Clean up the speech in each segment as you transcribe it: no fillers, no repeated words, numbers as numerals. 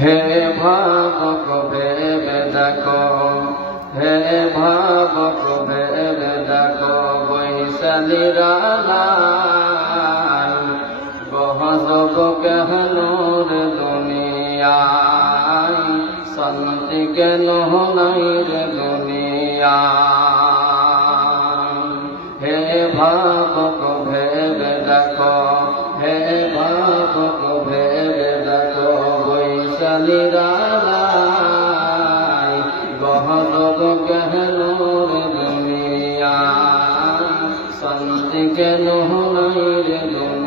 হে ভাবক ভেবে দেখো, হে ভাবক ভেবে দেখো, বৈশালীরা গহজব কেহনুর দুনিয়ায়, শান্তি কেন নাই রে দুনিয়ায়। হে ভাবক ভেবে দেখো, হে ভাবক ভেবে দেখো, বৈশালীরা গহজব কেহনুর দুনিয়ায়, শান্তি কেন নাই রে দুনিয়ায়।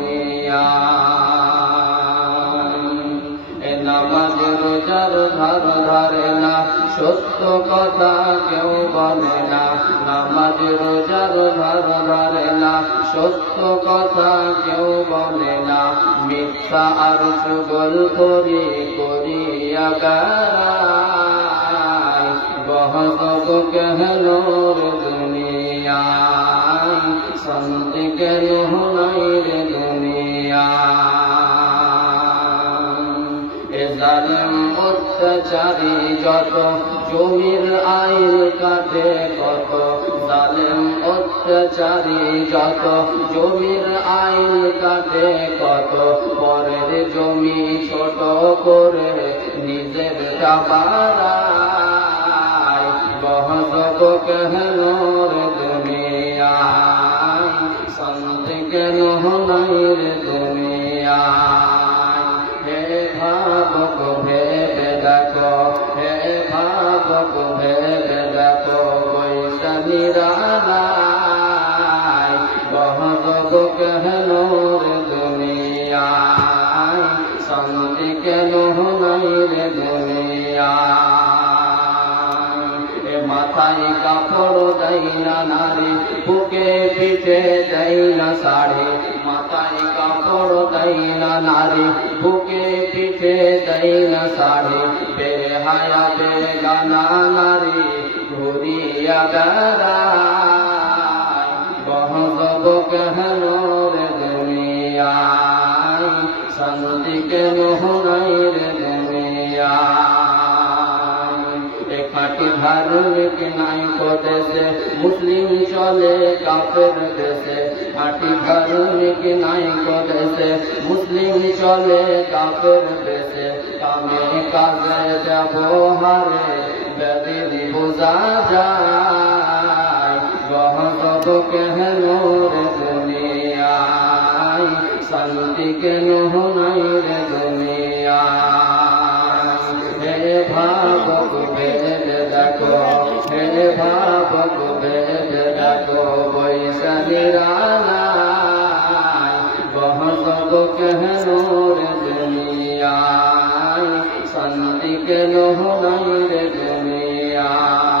এ নামাজ রোজার ধার ধারে না, সত্য কথা কেউ বলে না। নামাজ রোজার ধার ধারে না, সত্য কথা কেউ বলে না। মিথ্যা আর চুগল করি করিয়া গায়, গহজব কেহনুর দুনিয়ায়, শান্তি কেন নাই রে দুনিয়ায়। এ জালেম অত্যাচারী যত, জমির আইল কাটে কত। জালেম অত্যাচারী যত, জমির আইল কাটে কত। পরের জমি ছোট করে নিজের বাড়ায়, গহজব কেহনুর দুনিয়ায়, শান্তি কেন নাই রে দুনিয়ায়। হে ভাবক ভেবে দেখো, হে ভাবক ভেবে দেখো, বৈশালীরা গহজব কেহনুর দুনিয়ায়, শান্তি কেন নাই রে দুনিয়ায়। মাথায় কাপড় দেয় না নারী, বুকে পিঠে দেয় না শাড়ি। মাথায় কাপড় দেয় না নারী, বুকে পিঠে দেয় না শাড়ি। বেহায়া বেগানা নারী ঘুরিয়া বেড়ায়, গহজব কেহনুর দুনিয়ায়, শান্তি কেন নাই রে দুনিয়ায়। খাঁটি ধার্মিক নাই দেশে, মুসলিম চলে কাফের দেশে। খাঁটি ধার্মিক নাই দেশে, মুসলিম চলে কাফের দেশে। কামে কাজে ব্যবহারে বেদির বোঝা যায়, গহজব কেহনুর দুনিয়ায়, শান্তি কেন নাই রে দুনিয়ায়। হে ভাবক ভেবে দেখো, হে ভাবক ভেবে দেখো, বৈশালীরা গহজব কেহনুর দুনিয়ায়, শান্তি কেন নাই রে দুনিয়ায়।